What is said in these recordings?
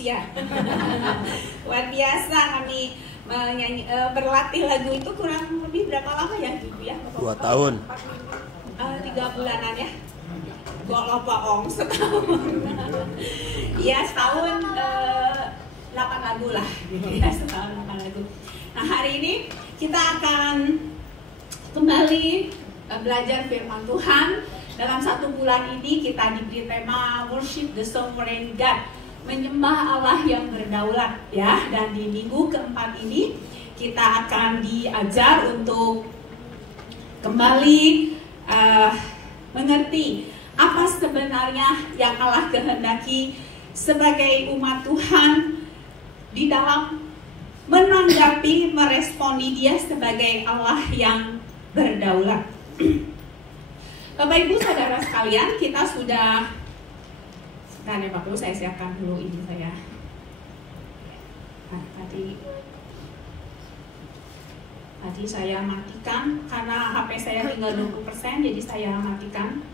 manusia. Luar biasa kami menyanyi, berlatih lagu itu kurang lebih berapa lama ya Ibu ya? 2 tahun. 3 bulanan ya? Gak lupa setahun. Ya setahun 8 lagu lah. Ya setahun 8 lagu. Nah hari ini kita akan kembali belajar firman Tuhan. Dalam 1 bulan ini kita diberi tema Worship the Sovereign God, menyembah Allah yang berdaulat ya. Dan di minggu keempat ini kita akan diajar untuk kembali mengerti apa sebenarnya yang Allah kehendaki sebagai umat Tuhan di dalam menanggapi, meresponi Dia sebagai Allah yang berdaulat. Bapak Ibu Saudara sekalian, kita sudah sebentar ya Bapak Ibu, saya siapkan dulu ini saya. Nah, tadi saya matikan karena HP saya tinggal 20%, jadi saya matikan.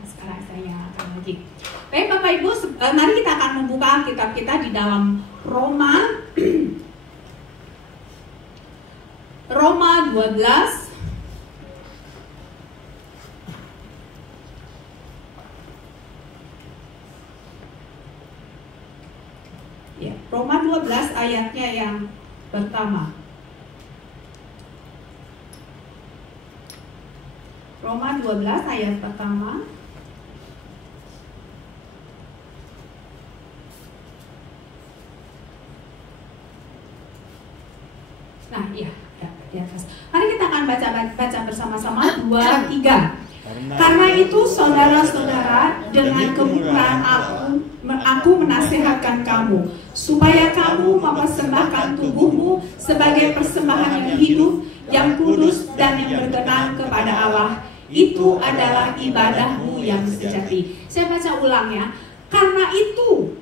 Nah, sekarang saya nyalakan lagi. Baik Bapak Ibu, mari kita akan membuka kitab kita di dalam Roma Roma 12 ya, Roma 12 ayatnya yang pertama. Roma 12 ayat pertama. Nah, iya, di atas. Mari kita akan baca bersama-sama 2, 3. Karena itu saudara-saudara, dengan kemurahan aku menasihatkan kamu supaya kamu mempersembahkan tubuhmu sebagai persembahan yang hidup, yang kudus dan yang berkenan kepada Allah. Itu adalah ibadahmu yang sejati. Saya baca ulang ya. Karena itu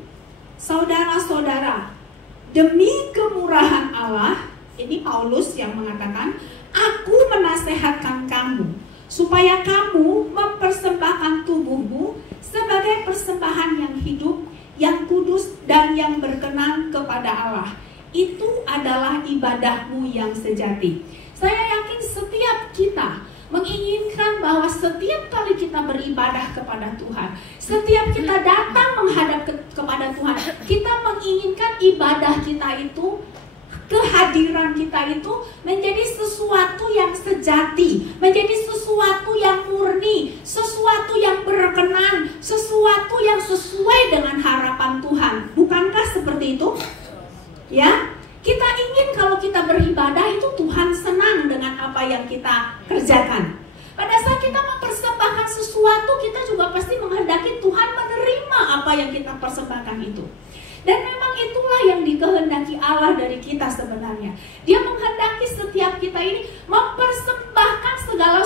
saudara-saudara, demi kemurahan Allah, ini Paulus yang mengatakan, aku menasehatkan kamu supaya kamu mempersembahkan tubuhmu sebagai persembahan yang hidup, yang kudus dan yang berkenan kepada Allah. Itu adalah ibadahmu yang sejati. Saya yakin setiap kita menginginkan bahwa setiap kali kita beribadah kepada Tuhan, setiap kita datang menghadap kepada Tuhan, kita menginginkan ibadah kita itu, kehadiran kita itu menjadi sesuatu yang sejati, menjadi sesuatu yang murni, sesuatu yang berkenan, sesuatu yang sesuai dengan harapan Tuhan. Bukankah seperti itu? Ya, kita ingin kalau kita beribadah itu Tuhan senang dengan apa yang kita kerjakan. Pada saat kita mempersembahkan sesuatu, kita juga pasti menghendaki Tuhan menerima apa yang kita persembahkan itu. Dan memang itulah yang dikehendaki Allah dari kita sebenarnya. Dia menghendaki setiap kita ini mempersembahkan segala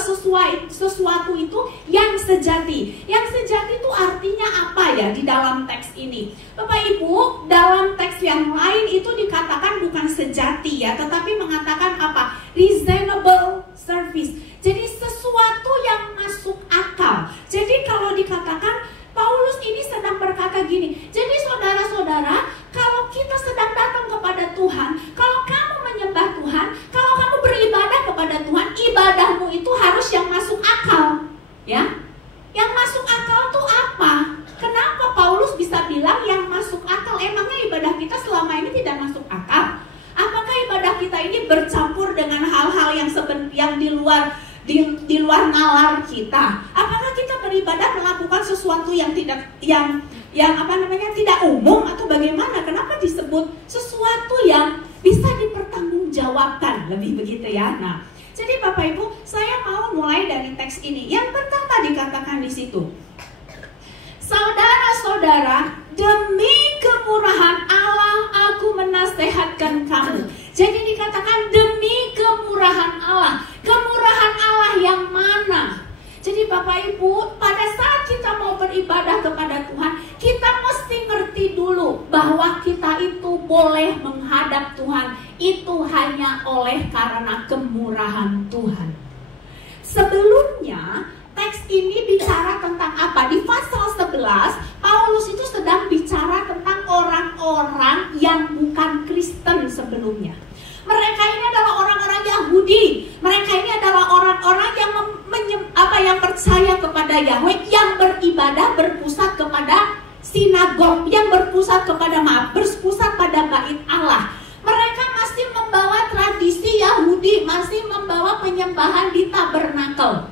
sesuatu itu yang sejati. Yang sejati itu artinya apa ya di dalam teks ini? Bapak Ibu, dalam teks yang lain itu dikatakan bukan sejati ya, tetapi mengatakan apa? Reasonable service. Jadi sesuatu yang masuk akal. Jadi kalau dikatakan Paulus ini sedang berkata gini, jadi saudara-saudara, kalau kita sedang datang kepada Tuhan, kalau kamu menyembah Tuhan, kalau kamu beribadah kepada Tuhan, ibadahmu itu harus yang masuk akal, ya. Yang masuk akal tuh apa? Kenapa Paulus bisa bilang yang masuk akal? Emangnya ibadah kita selama ini tidak masuk akal? Apakah ibadah kita ini bercampur dengan hal-hal yang di luar nalar kita? Apakah kita beribadah melakukan sesuatu yang tidak tidak umum atau bagaimana? Kenapa disebut sesuatu yang bisa dipertanggungjawabkan, lebih begitu ya? Nah, jadi Bapak Ibu, saya mau mulai dari teks ini. Yang pertama dikatakan di situ, saudara-saudara, demi kemurahan Allah aku menasehatkan kamu. Jadi dikatakan demi kemurahan Allah. Kemurahan Allah yang mana? Jadi Bapak Ibu, pada saat kita mau beribadah kepada Tuhan, kita mesti ngerti dulu bahwa kita itu boleh menghadap Tuhan itu hanya oleh karena kemurahan Tuhan. Sebelumnya teks ini bicara tentang apa? Di pasal 11 Paulus itu sedang bicara tentang orang-orang sebelumnya. Mereka ini adalah orang-orang Yahudi. Mereka ini adalah orang-orang yang percaya kepada Yahweh, yang beribadah berpusat kepada sinagog, yang berpusat pada bait Allah. Mereka masih membawa tradisi Yahudi, masih membawa penyembahan di tabernakel.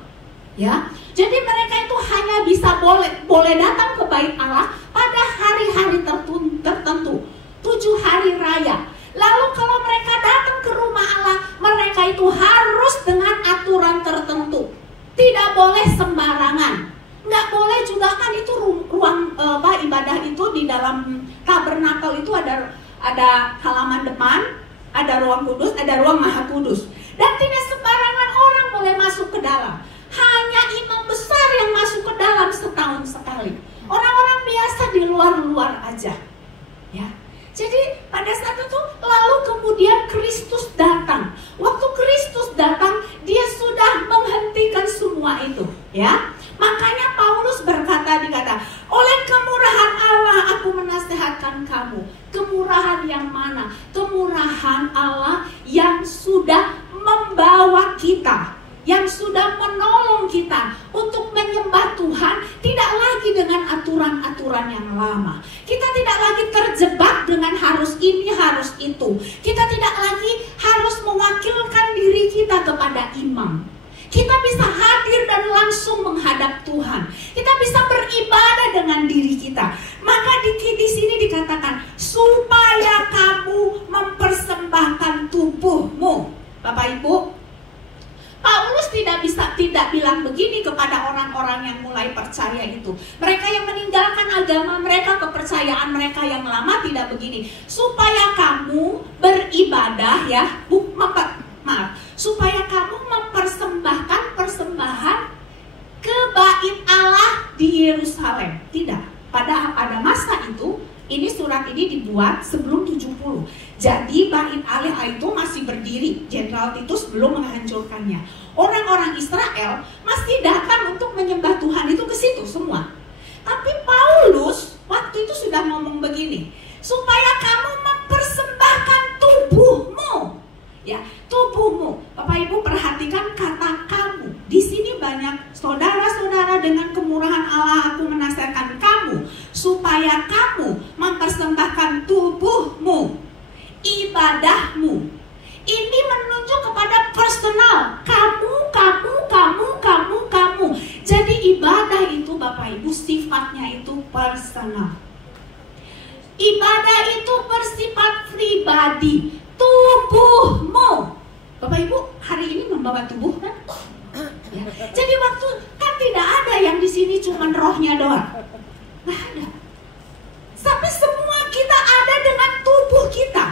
Ya, jadi mereka itu hanya bisa boleh datang ke bait Allah pada hari-hari tertentu, 7 hari raya. Lalu kalau mereka datang ke rumah Allah, mereka itu harus dengan aturan tertentu, tidak boleh sembarangan. Nggak boleh juga kan itu ruang ibadah itu di dalam tabernakel itu ada halaman depan, ada ruang kudus, ada ruang maha kudus, dan tidak sembarangan orang boleh masuk ke dalam. Hanya imam besar yang masuk ke dalam setahun sekali. Orang-orang biasa di luar-luar aja. Ya. Jadi pada saat itu lalu kemudian Kristus datang. Waktu Kristus datang, dia sudah menghentikan semua itu, ya. Makanya Paulus dikata, oleh kemurahan Allah aku menasihatkan kamu. Kemurahan yang mana? Kemurahan Allah yang sudah membawa kita, yang sudah menolong kita untuk menyembah Tuhan, tidak lagi dengan aturan-aturan yang lama. Kita tidak lagi terjebak dengan harus ini, harus itu. Kita tidak lagi harus mewakilkan diri kita kepada imam. Kita bisa hadir dan langsung menghadap Tuhan. Kita bisa beribadah dengan diri kita. Maka di sini dikatakan supaya kamu mempersembahkan tubuhmu. Bapak Ibu, Paulus tidak bilang begini kepada orang-orang yang mulai percaya itu. Mereka yang meninggalkan agama mereka, kepercayaan mereka yang lama tidak begini. Supaya kamu beribadah supaya kamu mempersembahkan persembahan ke bait Allah di Yerusalem. Tidak. Pada masa itu, ini surat ini dibuat sebelum 70. Jadi bait Allah itu masih berdiri. Jenderal Titus belum menghancurkannya. Orang-orang Israel masih datang untuk menyembah Tuhan itu ke situ semua. Tapi Paulus waktu itu sudah ngomong begini, supaya kamu mempersembahkan tubuhmu. Ya, tubuhmu. Bapak Ibu perhatikan kata kamu. Di sini banyak saudara-saudara, dengan kemurahan Allah aku menasihatkan kamu supaya kamu mempersembahkan tubuhmu, ibadahmu. Ini menunjuk kepada personal. Kamu. Jadi ibadah itu Bapak Ibu sifatnya itu personal. Ibadah itu bersifat pribadi. Tubuhmu. Bapak Ibu hari ini membawa tubuh kan? Ya. Jadi waktu kan tidak ada yang di sini cuma rohnya doang. Nggak ada. Tapi semua kita ada dengan tubuh kita.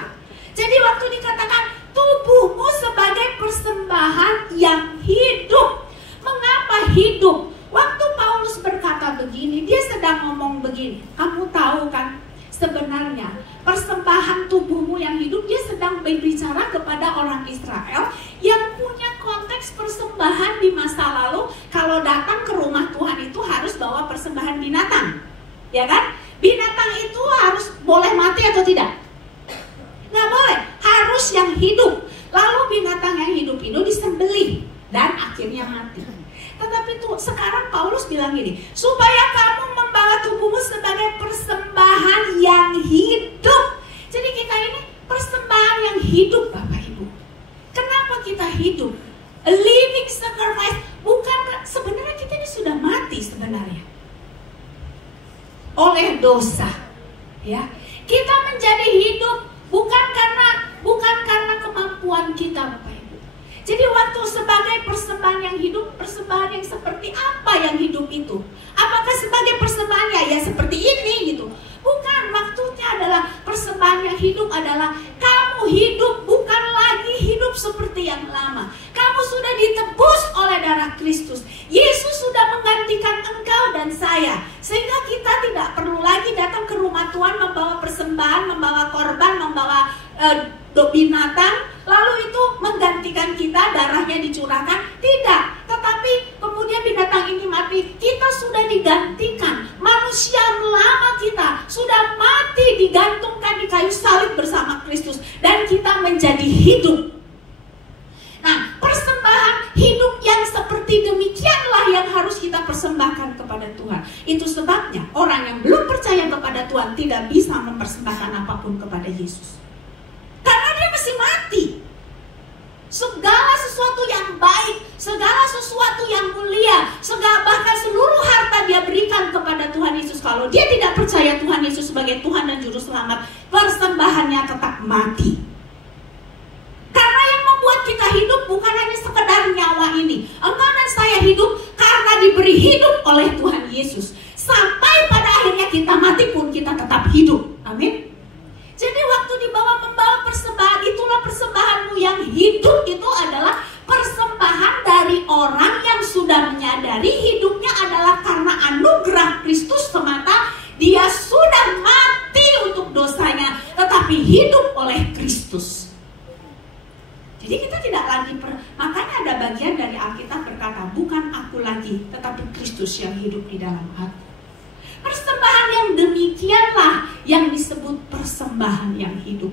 Jadi waktu dikatakan tubuhmu sebagai persembahan yang hidup. Mengapa hidup? Waktu Paulus berkata begini, dia sedang ngomong begini. Kamu tahu kan, sebenarnya persembahan tubuhmu yang hidup, dia sedang berbicara kepada orang Israel yang punya konteks persembahan di masa lalu. Kalau datang ke rumah Tuhan itu harus bawa persembahan binatang, ya kan? Binatang itu harus boleh mati atau tidak? Nggak boleh, harus yang hidup. Lalu binatang yang hidup itu disembelih dan akhirnya mati. Tetapi tuh sekarang Paulus bilang gini, supaya kamu membawa tubuhmu sebagai persembahan yang hidup. Jadi kita ini persembahan yang hidup Bapak Ibu. Kenapa kita hidup? A living sacrifice. Bukan, sebenarnya kita ini sudah mati sebenarnya oleh dosa. Ya, kita menjadi hidup bukan karena kemampuan kita Bapak Ibu. Jadi waktu sebagai persembahan yang hidup, persembahan yang seperti apa yang hidup itu? Apakah sebagai persembahan ya seperti ini gitu? Bukan, maksudnya adalah persembahan yang hidup adalah kamu hidup, bukan lagi hidup seperti yang lama. Kamu sudah ditebus oleh darah Kristus. Yesus sudah menggantikan engkau dan saya. Sehingga kita tidak perlu lagi datang ke rumah Tuhan membawa persembahan, membawa korban, membawa binatang, lalu itu menggantikan kita, darahnya dicurahkan. Tidak, tetapi kemudian binatang ini mati, kita sudah digantikan. Manusia lama kita sudah mati, digantungkan di kayu salib bersama Kristus dan kita menjadi hidup. Nah, persembahan hidup yang seperti demikianlah yang harus kita persembahkan kepada Tuhan. Itu sebabnya orang yang belum percaya kepada Tuhan tidak bisa mempersembahkan apapun kepada Yesus. Karena dia masih mati. Segala sesuatu yang baik, segala sesuatu yang mulia, bahkan seluruh harta dia berikan kepada Tuhan Yesus. Kalau dia tidak percaya Tuhan Yesus sebagai Tuhan dan Juru Selamat, persembahannya tetap mati. Karena yang membuat kita hidup bukan hanya sekedar nyawa ini. Engkau dan saya hidup karena diberi hidup oleh Tuhan Yesus. Sampai pada akhirnya kita mati pun kita tetap hidup. Amin. Jadi waktu membawa persembahan, itulah persembahanmu yang hidup. Itu adalah persembahan dari orang yang sudah menyadari hidupnya adalah karena anugerah Kristus semata. Dia sudah mati untuk dosanya, tetapi hidup oleh Kristus. Jadi kita tidak lagi makanya ada bagian dari Alkitab berkata, bukan aku lagi, tetapi Kristus yang hidup di dalam aku. Persembahan yang demikianlah yang disebut persembahan yang hidup.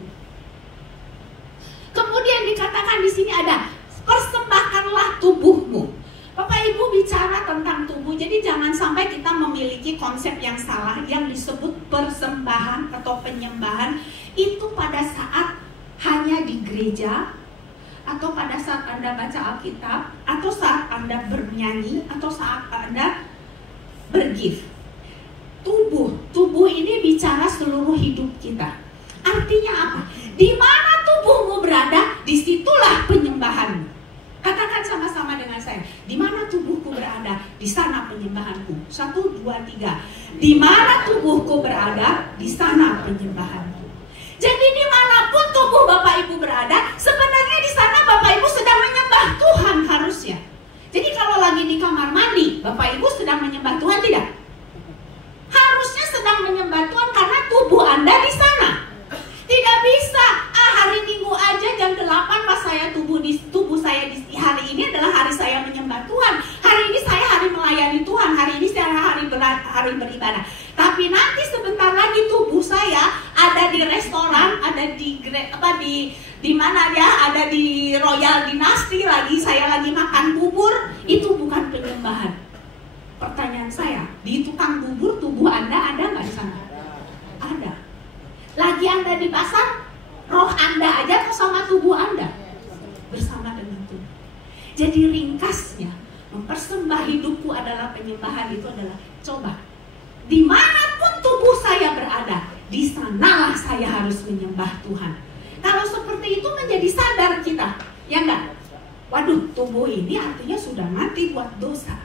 Kemudian dikatakan di sini ada persembahkanlah tubuhmu. Bapak Ibu bicara tentang tubuh, jadi jangan sampai kita memiliki konsep yang salah yang disebut persembahan atau penyembahan itu pada saat hanya di gereja, atau pada saat Anda baca Alkitab, atau saat Anda bernyanyi, atau saat Anda bergift. Tubuh ini bicara seluruh hidup kita. Artinya apa? Di mana tubuhmu berada, disitulah penyembahanmu. Katakan sama-sama dengan saya. Di mana tubuhku berada, di sana penyembahanku. 1, 2, 3. Di mana tubuhku berada, di sana penyembahanku. Jadi dimanapun tubuh Bapak Ibu berada, sebenarnya di sana Bapak Ibu sedang menyembah Tuhan harusnya. Jadi kalau lagi di kamar mandi, Bapak Ibu sedang menyembah Tuhan tidak? Harusnya sedang menyembah Tuhan karena tubuh Anda di sana. Tidak bisa, hari Minggu aja jam 8 pas saya tubuh saya di hari ini adalah hari saya menyembah Tuhan. Hari ini saya hari melayani Tuhan, hari ini saya hari beribadah. Tapi nanti sebentar lagi tubuh saya ada di restoran, ada di mana ya, ada di Royal Dynasty lagi, saya lagi makan bubur, itu bukan penyembahan. Pertanyaan saya, di tukang bubur tubuh Anda ada nggak di sana? Ada. Lagi Anda di pasar, roh Anda aja atau sama tubuh Anda? Bersama dengan tubuh. Jadi ringkasnya, mempersembah hidupku adalah penyembahan. Itu adalah coba, dimanapun tubuh saya berada, di sanalah saya harus menyembah Tuhan. Kalau seperti itu menjadi sadar kita, ya enggak? Waduh, tubuh ini artinya sudah mati buat dosa.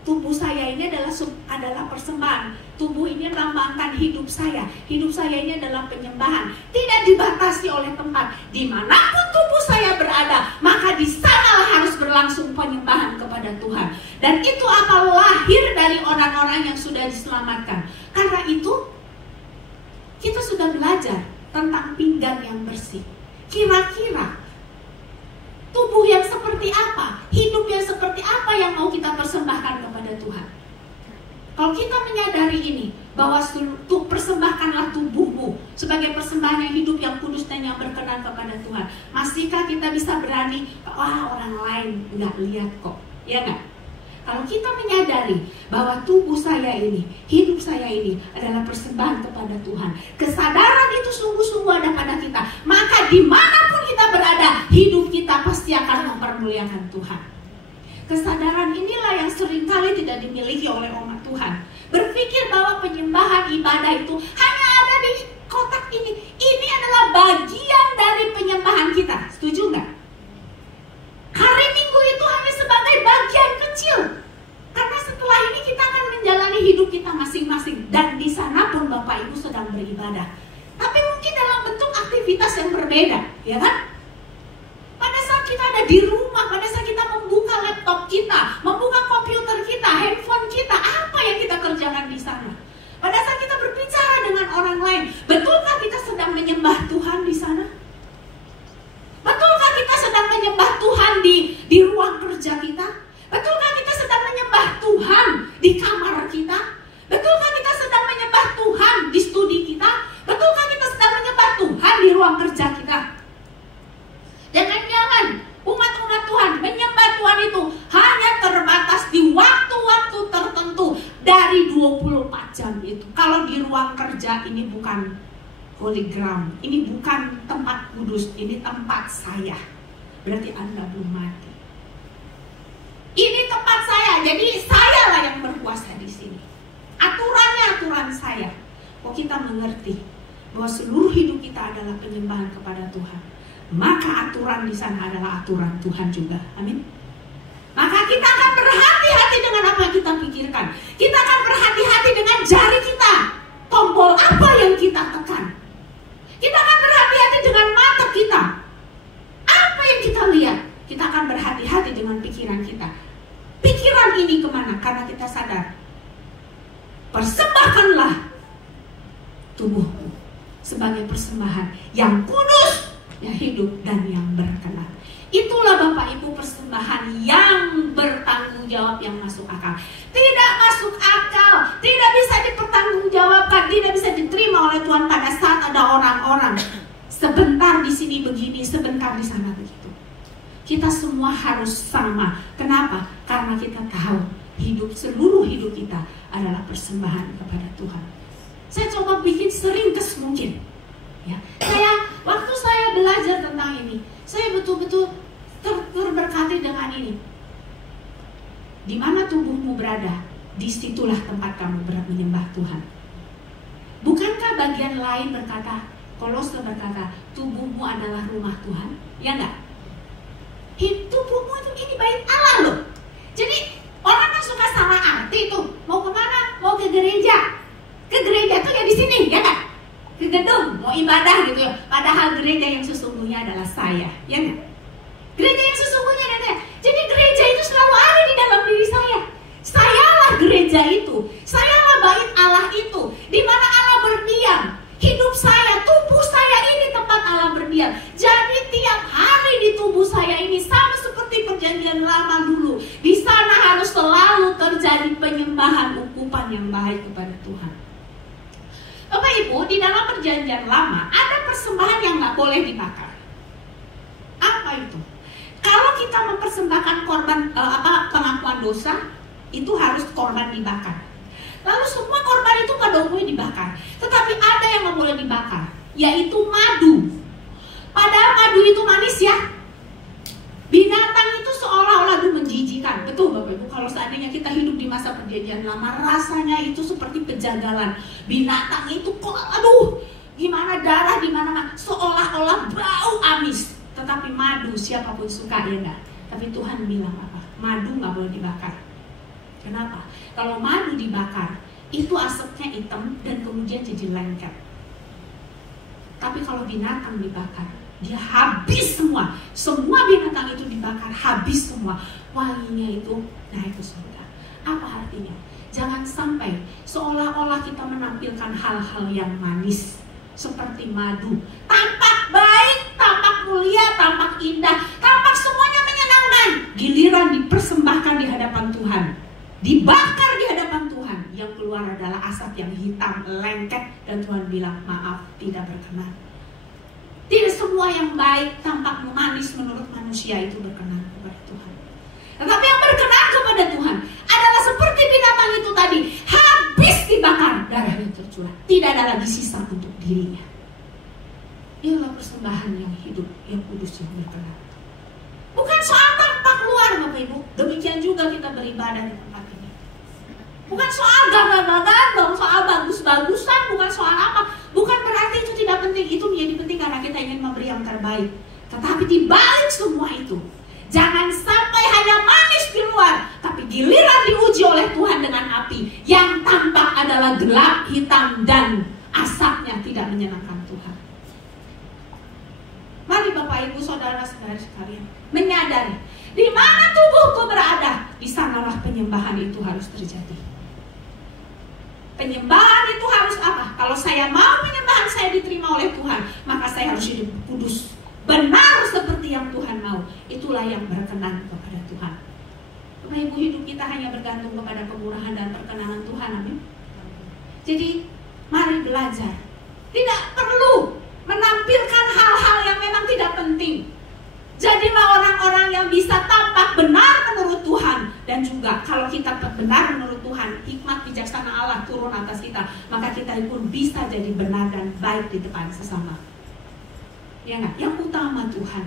Tubuh saya ini adalah persembahan. Tubuh ini melambangkan hidup saya. Hidup saya ini adalah penyembahan. Tidak dibatasi oleh tempat. Dimanapun tubuh saya berada, maka di sanalah harus berlangsung penyembahan kepada Tuhan. Dan itu akan lahir dari orang-orang yang sudah diselamatkan. Karena itu, kita sudah belajar tentang pinggan yang bersih. Kira-kira tubuh yang seperti apa, hidup yang seperti apa yang mau kita persembahkan kepada Tuhan? Kalau kita menyadari ini, bahwa persembahkanlah tubuhmu sebagai persembahan yang hidup, yang kudus dan yang berkenan kepada Tuhan. Masihkah kita bisa berani, orang lain nggak lihat kok, ya nggak? Kalau kita menyadari bahwa tubuh saya ini, hidup saya ini adalah persembahan kepada Tuhan, kesadaran itu sungguh-sungguh ada pada kita, maka dimanapun kita berada, hidup kita pasti akan mempermuliakan Tuhan. Kesadaran inilah yang seringkali tidak dimiliki oleh umat Tuhan. Berpikir bahwa penyembahan ibadah itu hanya ada di kotak ini. Ini adalah bagian dari penyembahan kita. Setuju nggak? Hari Minggu itu hanya sebagai bagian kecil. Karena setelah ini kita akan menjalani hidup kita masing-masing. Dan di sana pun Bapak Ibu sedang beribadah. Tapi mungkin dalam bentuk aktivitas yang berbeda, ya kan? Pada saat kita ada di rumah, pada saat kita membuka laptop kita, membuka komputer kita, handphone kita, apa yang kita kerjakan di sana? Pada saat kita berbicara dengan orang lain, betulkah kita sedang menyembah Tuhan di sana? Betulkah kita sedang menyembah Tuhan di ruang kerja kita? Betulkah kita sedang menyembah Tuhan di kamar kita? Betulkah kita sedang menyembah Tuhan di studi kita? Betulkah kita sedang menyembah ruang kerja kita. Jangan-jangan umat-umat Tuhan menyembah Tuhan itu hanya terbatas di waktu-waktu tertentu dari 24 jam itu. Kalau di ruang kerja ini bukan holy ground, ini bukan tempat kudus, ini tempat saya. Berarti Anda belum mati. Ini tempat saya, jadi saya lah yang berkuasa di sini. Aturannya aturan saya. Kok kita mengerti bahwa seluruh hidup kita adalah penyembahan kepada Tuhan, maka aturan di sana adalah aturan Tuhan juga. Amin. Maka kita akan berhati-hati dengan apa yang kita pikirkan. Kita akan berhati-hati dengan jari kita, tombol apa yang kita tekan. Kita akan berhati-hati dengan mata kita, apa yang kita lihat. Kita akan berhati-hati dengan pikiran kita. Pikiran ini kemana? Karena kita sadar, persembahkanlah tubuhmu sebagai persembahan yang kudus, yang hidup, dan yang berkenan. Itulah Bapak Ibu persembahan yang bertanggung jawab, yang masuk akal. Tidak masuk akal, tidak bisa dipertanggungjawabkan, tidak bisa diterima oleh Tuhan pada saat ada orang-orang sebentar di sini begini, sebentar di sana begitu. Kita semua harus sama. Kenapa? Karena kita tahu seluruh hidup kita adalah persembahan kepada Tuhan. Saya coba bikin seringkes mungkin. Ya, waktu saya belajar tentang ini, saya betul-betul terberkati dengan ini. Di mana tubuhmu berada, disitulah tempat kamu menyembah Tuhan. Bukankah bagian lain berkata, Kolose berkata, tubuhmu adalah rumah Tuhan? Ya enggak? Tubuhmu itu, ini bait Allah loh. Jadi orang kan suka salah arti tuh. Mau kemana? Mau ke gereja. Ke gereja tuh ya di sini, ya kan? Ke gedung, mau ibadah gitu ya. Padahal gereja yang sesungguhnya adalah saya, ya kan? Gereja yang sesungguhnya adalah. Jadi gereja itu selalu ada di dalam diri saya. Sayalah gereja itu. Sayalah bait Allah itu. Di mana Allah berdiam. Hidup saya, tubuh saya ini tempat Allah berdiam. Jadi tiap hari di tubuh saya ini sama seperti perjanjian lama dulu. Di sana harus selalu terjadi penyembahan, ukupan yang baik kepada Tuhan. Bapak Ibu, di dalam perjanjian lama ada persembahan yang nggak boleh dibakar. Apa itu? Kalau kita mempersembahkan korban pengakuan dosa, itu harus korban dibakar. Lalu semua korban itu pada umumnya dibakar. Tetapi ada yang nggak boleh dibakar, yaitu madu. Padahal madu itu manis ya. Binatang itu seolah-olah menjijikan. Betul Bapak Ibu, kalau seandainya kita hidup di masa perjanjian lama, rasanya itu seperti kejagalan. Binatang itu kok, aduh, gimana darah di mana-mana, seolah-olah bau amis. Tetapi madu siapapun suka, ya enggak. Tapi Tuhan bilang apa? Madu nggak boleh dibakar. Kenapa? Kalau madu dibakar, itu asapnya hitam dan kemudian jadi lengket. Tapi kalau binatang dibakar, dia habis semua. Semua binatang itu dibakar, habis semua. Wanginya itu naik ke surga. Apa artinya? Jangan sampai seolah-olah kita menampilkan hal-hal yang manis seperti madu. Tampak baik, tampak mulia, tampak indah, tampak semuanya menyenangkan. Giliran dipersembahkan di hadapan Tuhan, dibakar di hadapan Tuhan, yang keluar adalah asap yang hitam, lengket, dan Tuhan bilang, maaf, tidak berkenan. Tidak semua yang baik, tampak manis menurut manusia itu berkenan kepada Tuhan. Tetapi yang berkenan kepada Tuhan adalah seperti binatang itu tadi, habis dibakar, darahnya tercurah, tidak ada lagi sisa untuk dirinya. Inilah persembahan yang hidup, yang kudus, yang berkenan. Bukan soal tampak luar Bapak Ibu, demikian juga kita beribadah di tempat ini. Bukan soal gagah-gagah, soal bagus-bagusan, bukan soal apa. Bukan berarti itu tidak penting, itu menjadi penting karena kita ingin memberi yang terbaik. Tetapi di balik semua itu, jangan sampai hanya manis di luar, tapi giliran diuji oleh Tuhan dengan api, yang tampak adalah gelap, hitam, dan asapnya tidak menyenangkan Tuhan. Mari Bapak Ibu, saudara-saudari sekalian, menyadari di mana tubuhku berada, di sanalah penyembahan itu harus terjadi. Penyembahan itu harus apa? Kalau saya mau penyembahan saya diterima oleh Tuhan, maka saya harus hidup kudus, benar seperti yang Tuhan mau. Itulah yang berkenan kepada Tuhan. Bapak Ibu, hidup kita hanya bergantung kepada kemurahan dan perkenanan Tuhan. Amin. Jadi mari belajar. Tidak perlu menampilkan orang yang bisa tampak benar menurut Tuhan. Dan juga kalau kita benar menurut Tuhan, hikmat bijaksana Allah turun atas kita, maka kita pun bisa jadi benar dan baik di depan sesama. Ya nggak? Yang utama Tuhan.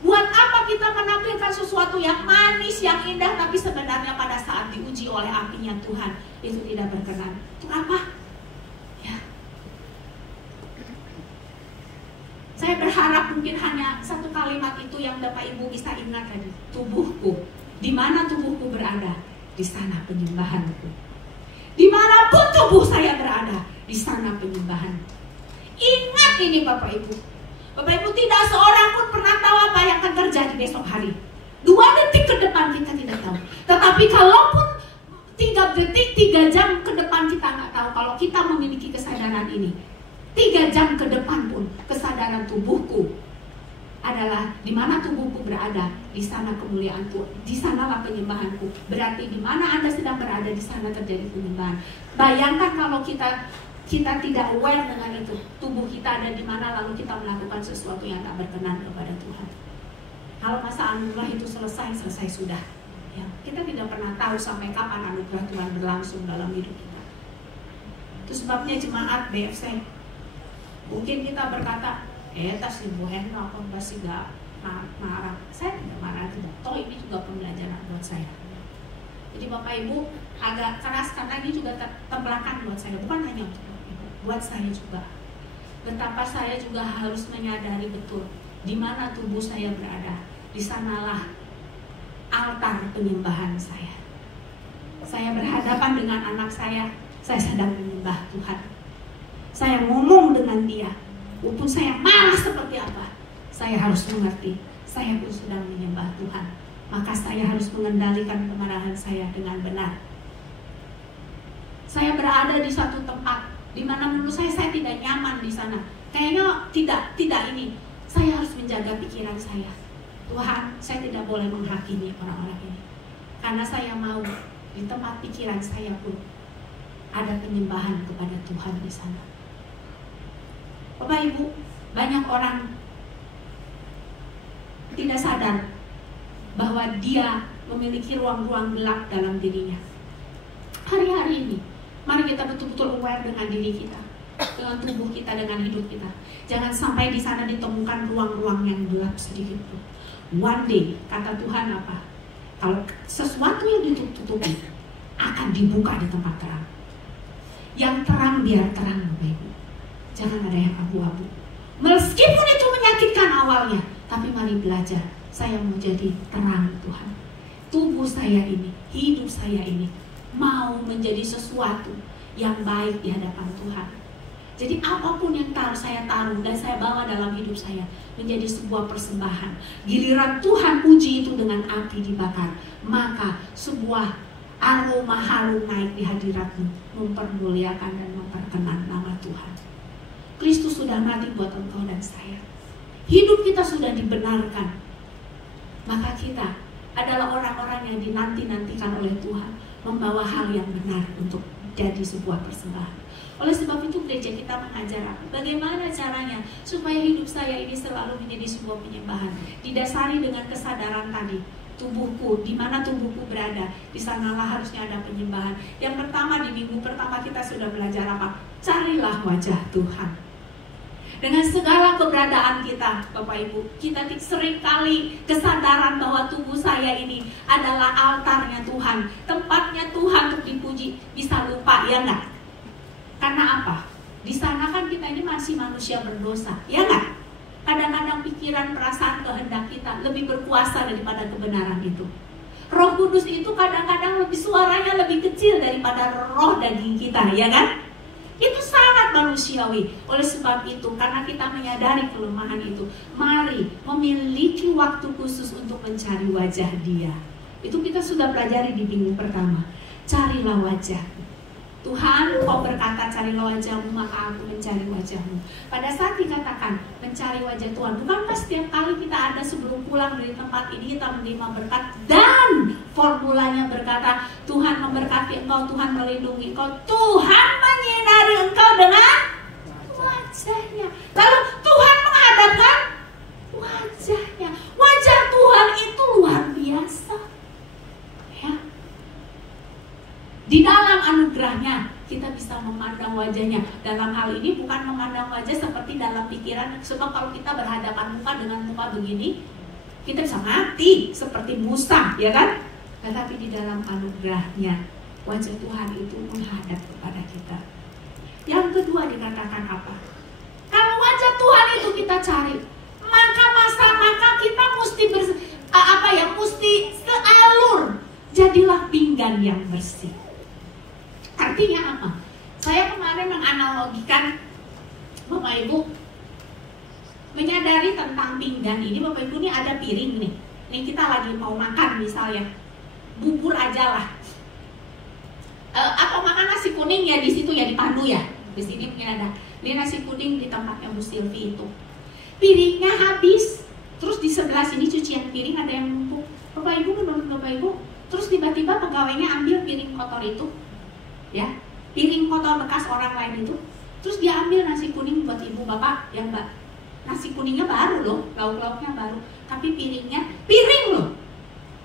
Buat apa kita menampilkan sesuatu yang manis, yang indah, tapi sebenarnya pada saat diuji oleh apinya Tuhan itu tidak berkenan? Itu apa? Ya. Saya berharap mungkin hanya satu kalimat itu yang Bapak Ibu bisa ingat tadi. Tubuhku. Di mana tubuhku berada? Di sana penyembahanku. Dimanapun tubuh saya berada, di sana penyembahan. Ingat ini Bapak Ibu. Bapak Ibu, tidak seorang pun pernah tahu apa yang akan terjadi besok hari. 2 detik ke depan kita tidak tahu. Tetapi kalaupun 3 detik, 3 jam ke depan kita nggak tahu. Kalau kita memiliki kesadaran ini, 3 jam ke depan pun kesadaran tubuhku adalah di mana tubuhku berada, di sana kemuliaanku, di sanalah penyembahanku. Berarti di mana Anda sedang berada, di sana terjadi penyembahan. Bayangkan kalau kita tidak aware dengan itu, tubuh kita ada di mana, lalu kita melakukan sesuatu yang tak berkenan kepada Tuhan. Kalau masa anugerah itu selesai sudah. Ya, kita tidak pernah tahu sampai kapan anugerah Tuhan berlangsung dalam hidup kita. Itu sebabnya jemaat BFC, mungkin kita berkata, tas ibu Henry masih gak marah. Saya tidak marah tidak. Toh ini juga pembelajaran buat saya. Jadi Bapak Ibu agak keras karena ini juga tempelakan buat saya, bukan hanya untuk buat saya juga. Betapa saya juga harus menyadari betul di mana tubuh saya berada. Di sanalah altar penyembahan saya. Saya berhadapan dengan anak saya sedang menyembah Tuhan. Saya ngomong dengan dia, walaupun saya marah seperti apa, saya harus mengerti saya pun sedang menyembah Tuhan. Maka saya harus mengendalikan kemarahan saya dengan benar. Saya berada di satu tempat di mana menurut saya tidak nyaman di sana. Kayaknya tidak ini. Saya harus menjaga pikiran saya. Tuhan, saya tidak boleh menghakimi orang-orang ini. Karena saya mau di tempat pikiran saya pun ada penyembahan kepada Tuhan di sana. Bapak Ibu, banyak orang tidak sadar bahwa dia memiliki ruang-ruang gelap dalam dirinya. Hari-hari ini mari kita betul-betul aware dengan diri kita, dengan tubuh kita, dengan hidup kita. Jangan sampai di sana ditemukan ruang-ruang yang gelap sedikit pun. One day, kata Tuhan apa? Kalau sesuatu yang ditutup-tutupi akan dibuka di tempat terang. Yang terang biar terang, Bapak Ibu. Jangan ada yang abu-abu. Meskipun itu menyakitkan awalnya, tapi mari belajar. Saya mau jadi terang Tuhan. Tubuh saya ini, hidup saya ini mau menjadi sesuatu yang baik di hadapan Tuhan. Jadi apapun yang saya taruh dan saya bawa dalam hidup saya menjadi sebuah persembahan. Giliran Tuhan uji itu dengan api dibakar, maka sebuah aroma harum naik di hadirat-Mu, mempermuliakan dan memperkenan nama Tuhan. Kristus sudah mati buat engkau dan saya. Hidup kita sudah dibenarkan. Maka kita adalah orang-orang yang dinanti-nantikan oleh Tuhan, membawa hal yang benar untuk jadi sebuah persembahan. Oleh sebab itu gereja kita mengajar bagaimana caranya supaya hidup saya ini selalu menjadi sebuah penyembahan. Didasari dengan kesadaran tadi, tubuhku, di mana tubuhku berada, di sanalah harusnya ada penyembahan. Yang pertama, di minggu pertama kita sudah belajar apa? Carilah wajah Tuhan. Dengan segala keberadaan kita, Bapak Ibu, kita seringkali kesadaran bahwa tubuh saya ini adalah altarnya Tuhan, tempatnya Tuhan untuk dipuji, bisa lupa, ya enggak? Karena apa? Di sana kan kita ini masih manusia berdosa, ya enggak? Kadang-kadang pikiran, perasaan, kehendak kita lebih berkuasa daripada kebenaran itu. Roh Kudus itu kadang-kadang suaranya lebih kecil daripada roh daging kita, ya kan? Itu sangat manusiawi. Oleh sebab itu, karena kita menyadari kelemahan itu, mari memiliki waktu khusus untuk mencari wajah Dia. Itu kita sudah pelajari di minggu pertama. Carilah wajah Tuhan. Kau berkata carilah wajah-Mu, maka aku mencari wajah-Mu. Pada saat dikatakan mencari wajah Tuhan, bukankah setiap kali kita ada sebelum pulang dari tempat ini kita menerima berkat, dan formulanya berkata Tuhan memberkati engkau, Tuhan melindungi engkau, Tuhan menyinari engkau dengan wajahnya. Lalu Tuhan menghadapkan wajah memandang wajahnya. Dalam hal ini bukan memandang wajah seperti dalam pikiran, sebab kalau kita berhadapan muka dengan muka begini, kita bisa mati seperti Musa, ya kan? Tetapi di dalam anugerahnya, wajah Tuhan itu menghadap kepada kita. Yang kedua dikatakan apa? Kalau wajah Tuhan itu kita cari, maka kita mesti mesti sealur. Jadilah pinggan yang bersih. Artinya apa? Saya kemarin menganalogikan, Bapak Ibu menyadari tentang pinggan ini. Bapak Ibu, ini ada piring nih. Ini kita lagi mau makan misalnya, bubur aja lah. Atau makan nasi kuning ya di situ ya, di Pandu ya. Di sini mungkin ada. Ini nasi kuning di tempatnya Bu Silvi itu. Piringnya habis, terus di sebelah sini cucian piring ada yang numpuk. Bapak Ibu, menurut Bapak Ibu, terus tiba-tiba pegawainya ambil piring kotor itu, ya, piring kotor bekas orang lain itu, terus dia ambil nasi kuning buat ibu bapak, yang mbak, nasi kuningnya baru loh, lauk-lauknya baru, tapi piringnya, piring loh,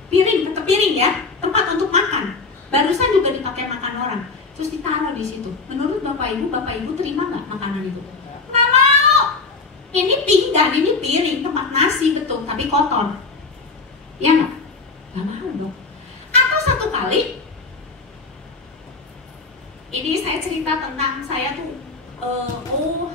piring, tetap piring ya, tempat untuk makan, barusan juga dipakai makan orang, terus ditaruh di situ. Menurut bapak ibu terima nggak makanan itu? Nggak mau. Ini pinggan, ini piring, tempat nasi betul, tapi kotor, ya nggak mau dong. Atau satu kali, ini saya cerita tentang saya tuh,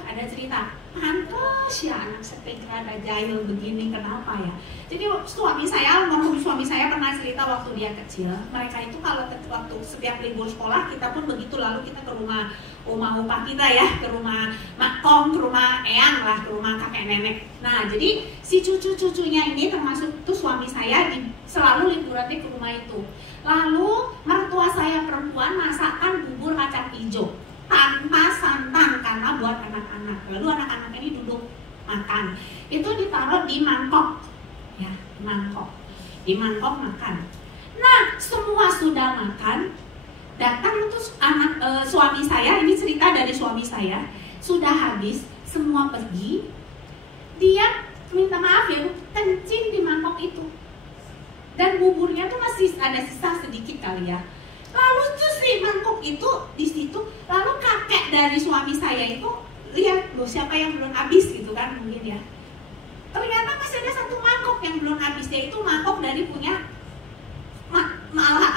ada cerita, pantas ya anak setegah ada jahil begini, kenapa ya? Jadi suami saya pernah cerita waktu dia kecil, mereka itu kalau waktu setiap libur sekolah kita pun begitu, lalu kita ke rumah opah kita ya, ke rumah makom, ke rumah eyang lah, ke rumah kakek nenek. Nah jadi si cucu-cucunya ini termasuk tuh suami saya selalu liburannya ke rumah itu. Lalu mertua saya perempuan masakkan bubur kacang hijau tanpa santan karena buat anak-anak. Lalu anak-anak ini duduk makan. Itu ditaruh di mangkok, ya, di mangkok makan. Nah, semua sudah makan. Datang tuh suami saya, ini cerita dari suami saya, sudah habis, semua pergi. Dia minta maaf ya, kencing di mangkok itu. Dan buburnya tuh masih ada sisa sedikit kali ya. Lalu tuh si mangkok itu di situ, lalu kakek dari suami saya itu lihat loh siapa yang belum habis gitu kan mungkin ya. Ternyata masih ada satu mangkok yang belum habis, yaitu mangkok dari punya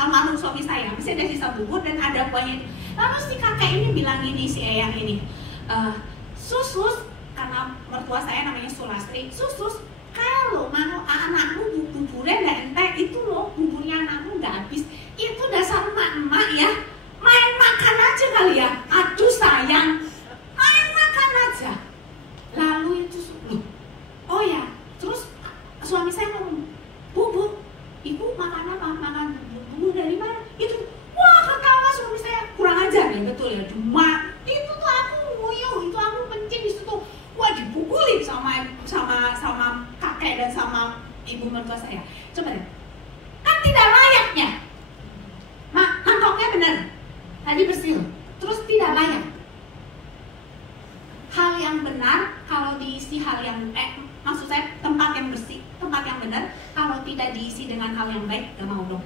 almarhum suami saya. Masih ada sisa bubur dan ada kuahnya. Lalu si kakek ini bilang ini, si eyang ini, sus, karena mertua saya namanya Sulastri, sus, kalau mau anakmu buburnya nggak entek, itu loh buburnya anakmu nggak habis, itu dasar emak-emak ya, main makan aja kali ya, aduh sayang, main makan aja. Lalu itu loh, oh ya, terus suami saya ngomong, bu, ibu makan apa? Makan bubur dari mana? Itu, wah ketawa suami saya, kurang ajar ya, betul ya, cuma itu tuh aku nguyuh, itu aku kencing di situ. Wah dipukulin sama kakek dan sama ibu mertua saya. Coba deh, kan tidak layaknya. Mangkoknya benar, tadi bersih, terus tidak layak. Hal yang benar kalau diisi hal yang maksud saya tempat yang bersih, tempat yang benar kalau tidak diisi dengan hal yang baik, gak mau dong.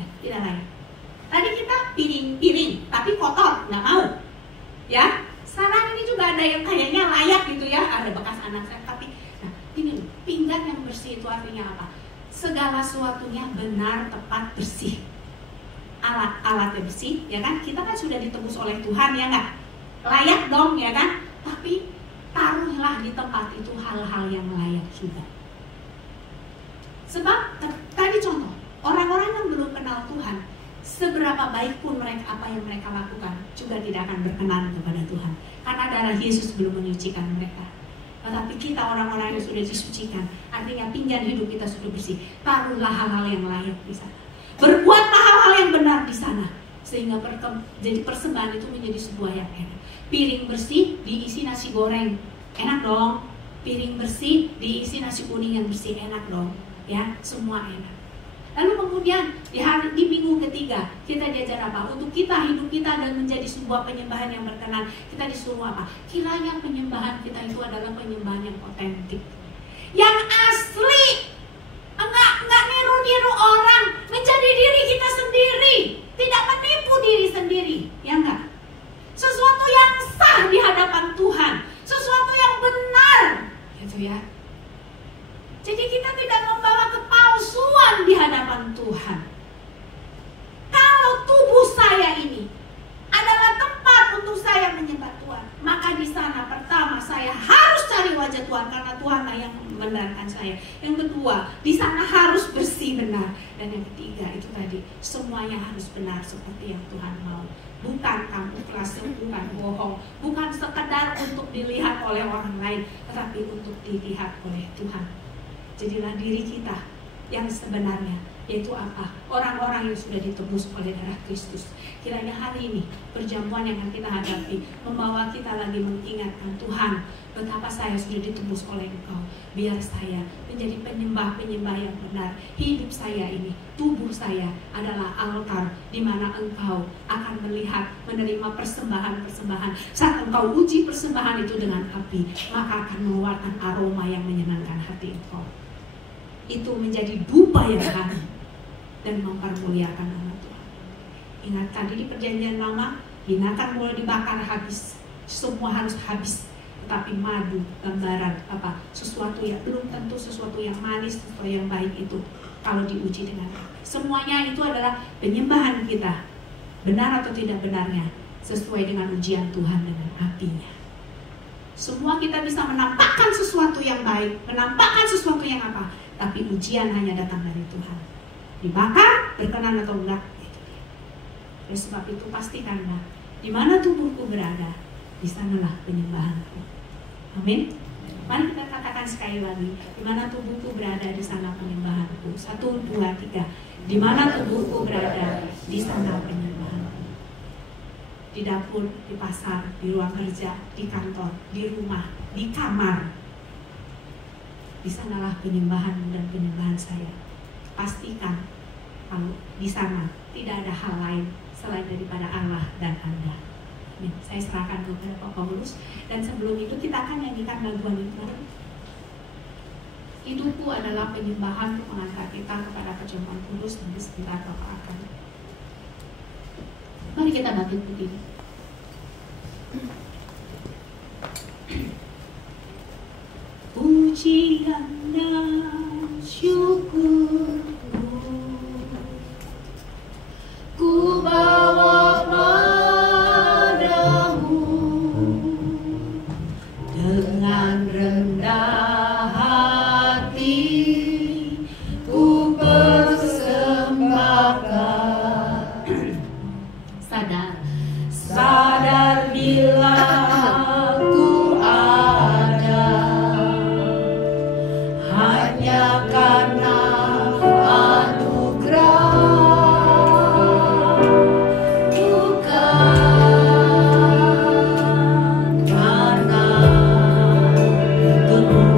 Ya, tidak layak. Tadi kita piring, tapi kotor, nggak mau. Ya. Sekarang ini juga ada yang kayaknya layak gitu ya, ada bekas anak saya, tapi nah, ini pinggan yang bersih itu artinya apa? Segala sesuatunya benar, tepat, bersih. Alatnya bersih, ya kan? Kita kan sudah ditebus oleh Tuhan, ya nggak? Layak dong, ya kan? Tapi taruhlah di tempat itu hal-hal yang layak juga. Sebab tadi contoh, orang-orang yang belum kenal Tuhan, seberapa baik pun mereka apa yang mereka lakukan juga tidak akan berkenan kepada Tuhan, karena darah Yesus belum menyucikan mereka. Tetapi kita orang-orang yang sudah disucikan, artinya pinggan hidup kita sudah bersih, taruhlah hal-hal yang layak di sana, berbuatlah hal-hal yang benar di sana, sehingga jadi persembahan itu menjadi sebuah yang enak. Piring bersih diisi nasi goreng, enak dong. Piring bersih diisi nasi kuning yang bersih, enak dong. Ya, semua enak. Lalu kemudian di minggu ketiga kita diajar apa? Untuk kita hidup kita dan menjadi sebuah penyembahan yang berkenan, kita disuruh apa? Kiranya penyembahan kita itu adalah penyembahan yang otentik, yang asli, enggak niru-niru orang, menjadi diri kita sendiri, tidak menipu diri sendiri, ya enggak? Sesuatu ya. Jadi kita tidak membawa kepalsuan di hadapan Tuhan. Kalau tubuh saya ini adalah tempat untuk saya menyembah Tuhan, maka di sana pertama saya harus cari wajah Tuhan, karena Tuhanlah yang membenarkan saya. Yang kedua, di sana harus bersih benar. Dan yang ketiga itu tadi, semuanya harus benar seperti yang Tuhan mau. Bukan kamuflase, bukan bohong, bukan sekedar untuk dilihat oleh orang lain, tetapi untuk dilihat oleh Tuhan. Jadilah diri kita yang sebenarnya, yaitu apa? Orang-orang yang sudah ditebus oleh darah Kristus. Kiranya hari ini perjamuan yang akan kita hadapi membawa kita lagi mengingatkan Tuhan, betapa saya sudah ditebus oleh Engkau. Biar saya menjadi penyembah-penyembah yang benar. Hidup saya ini, tubuh saya adalah altar di mana Engkau akan melihat, menerima persembahan-persembahan. Saat Engkau uji persembahan itu dengan api, maka akan mengeluarkan aroma yang menyenangkan hati Engkau. Itu menjadi dupa yang hangat dan mempermuliakan nama Tuhan. Ingat tadi di perjanjian lama, binatang mulai dibakar habis, semua harus habis. Tetapi madu, gambaran apa? Sesuatu yang belum tentu sesuatu yang manis, sesuatu yang baik itu kalau diuji dengan api. Semuanya itu adalah penyembahan kita. Benar atau tidak benarnya sesuai dengan ujian Tuhan dengan apinya. Semua kita bisa menampakkan sesuatu yang baik, menampakkan sesuatu yang apa? Tapi ujian hanya datang dari Tuhan. Dibakar, berkenan atau enggak, itu dia. Oleh sebab itu pastikanlah, di mana tubuhku berada, di sanalah penyembahanku. Amin. Mari kita katakan sekali lagi, di mana tubuhku berada, di sana penyembahanku. 1, 2, 3. Di mana tubuhku berada, di sana penyembahanku. Di dapur, di pasar, di ruang kerja, di kantor, di rumah, di kamar, di sanalah penyembahan dan penyembahan saya. Pastikan kalau di sana tidak ada hal lain selain daripada Allah dan Anda. Saya serahkan kepada Pak Paulus, dan sebelum itu kita akan nyanyikan laguan itu. Hidupku adalah penyembahan untuk mengantar kita kepada perjamuan kudus. Nanti sebentar Bapak akan. Mari kita bangkit berdiri. Pujian dan syukurku ku bawa padamu dengan rendah hati, ku persembahkan. Sadar bila ku ada hanya karena anugerah, bukan karena kekuatan.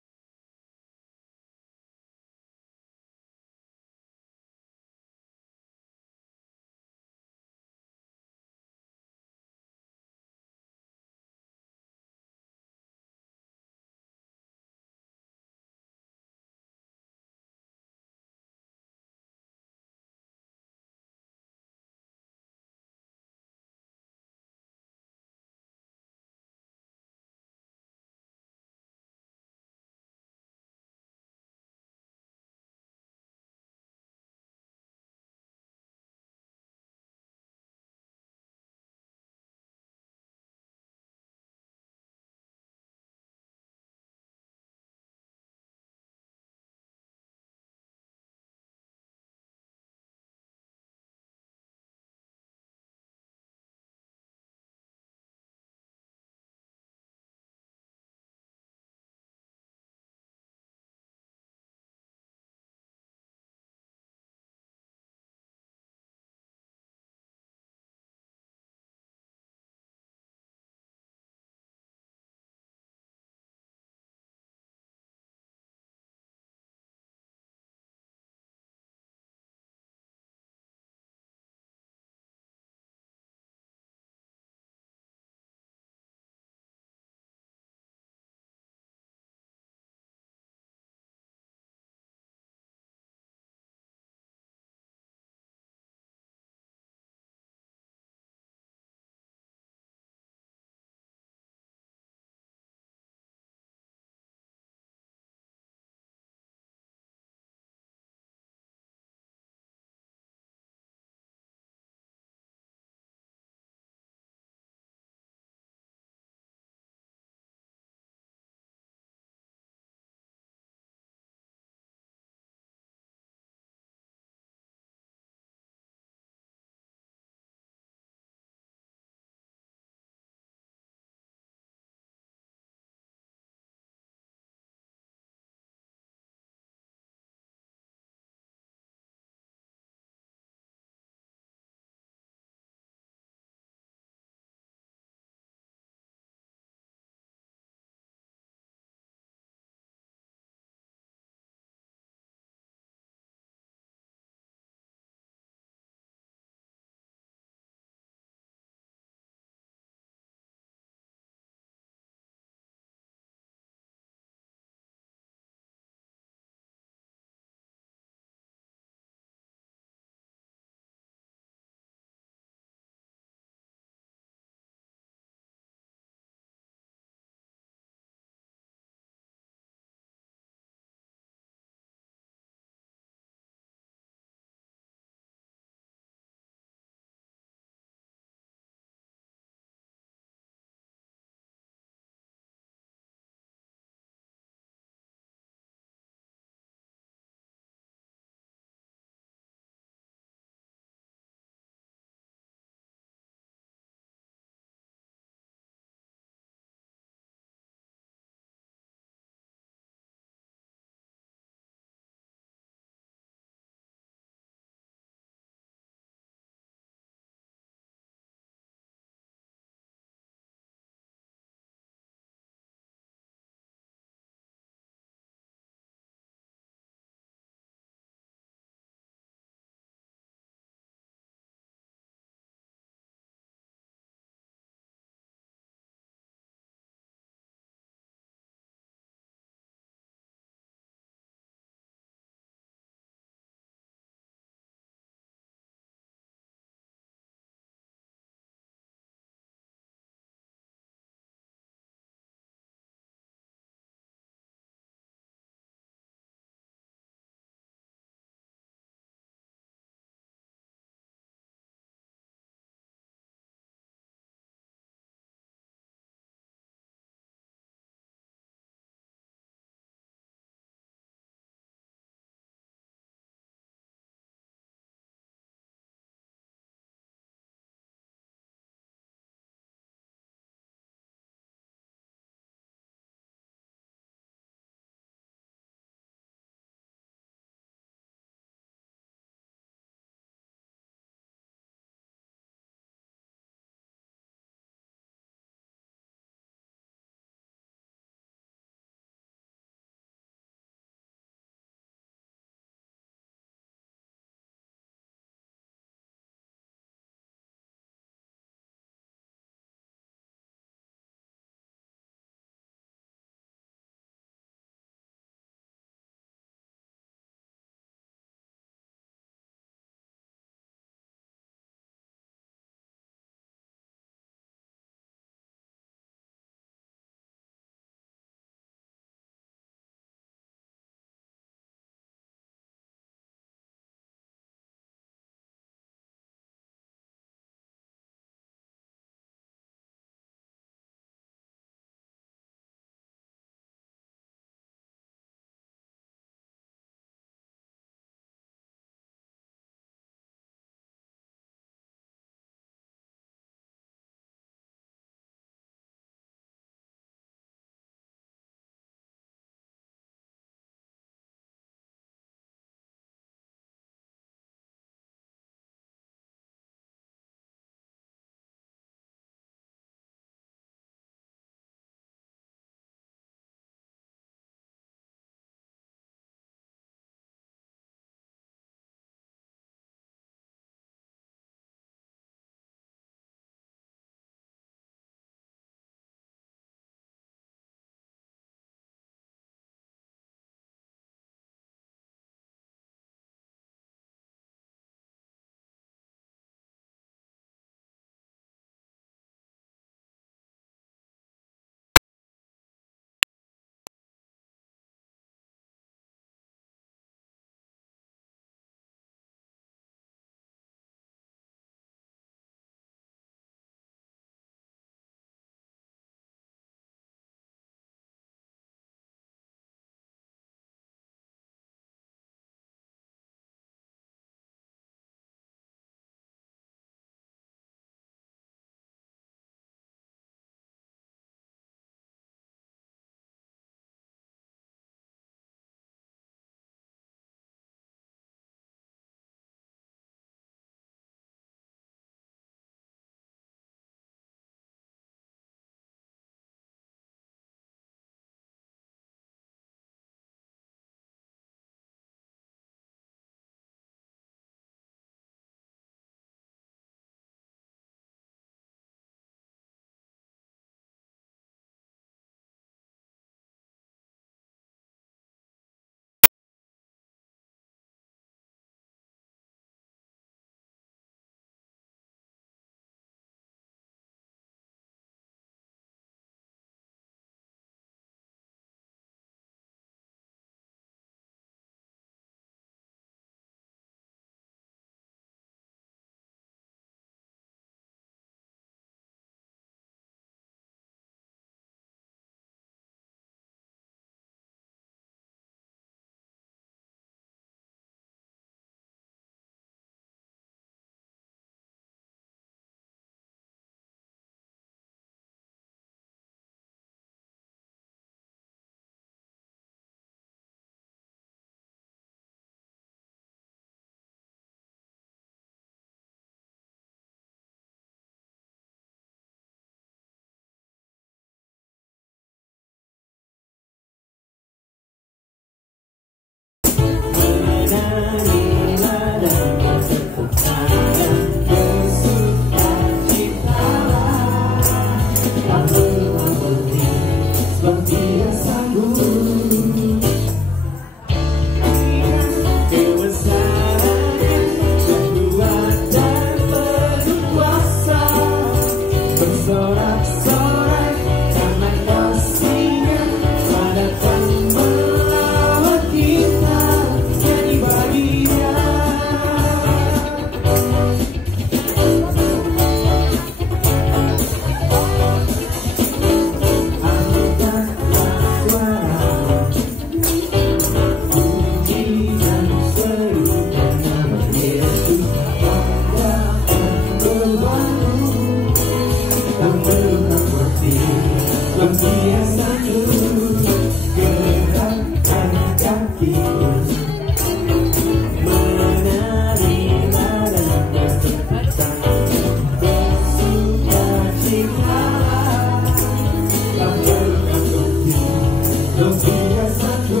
bersatu.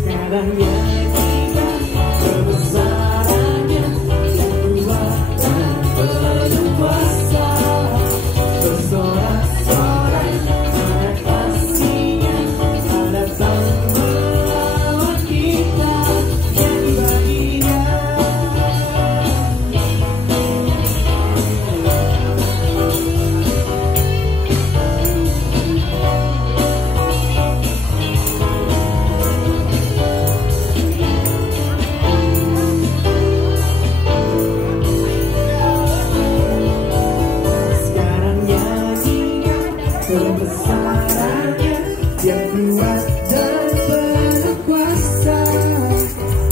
Sekarang nyanyikan kebesarannya yang kuat dan penuh kuasa. Bersorak-sorai karena kasih-Nya telah datang melawat kita. Nyanyi bagi-Nya. Sekarang nyanyikan kebesarannya yang kuat dan penuh kuasa.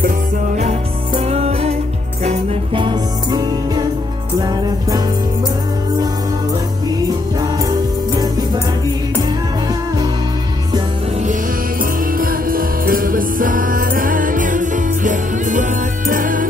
Bersorak-sorai karena kasih-Nya telah datang melawat kita. Nyanyi bagi-Nya. Sekarang nyanyikan kebesarannya yang kuat dan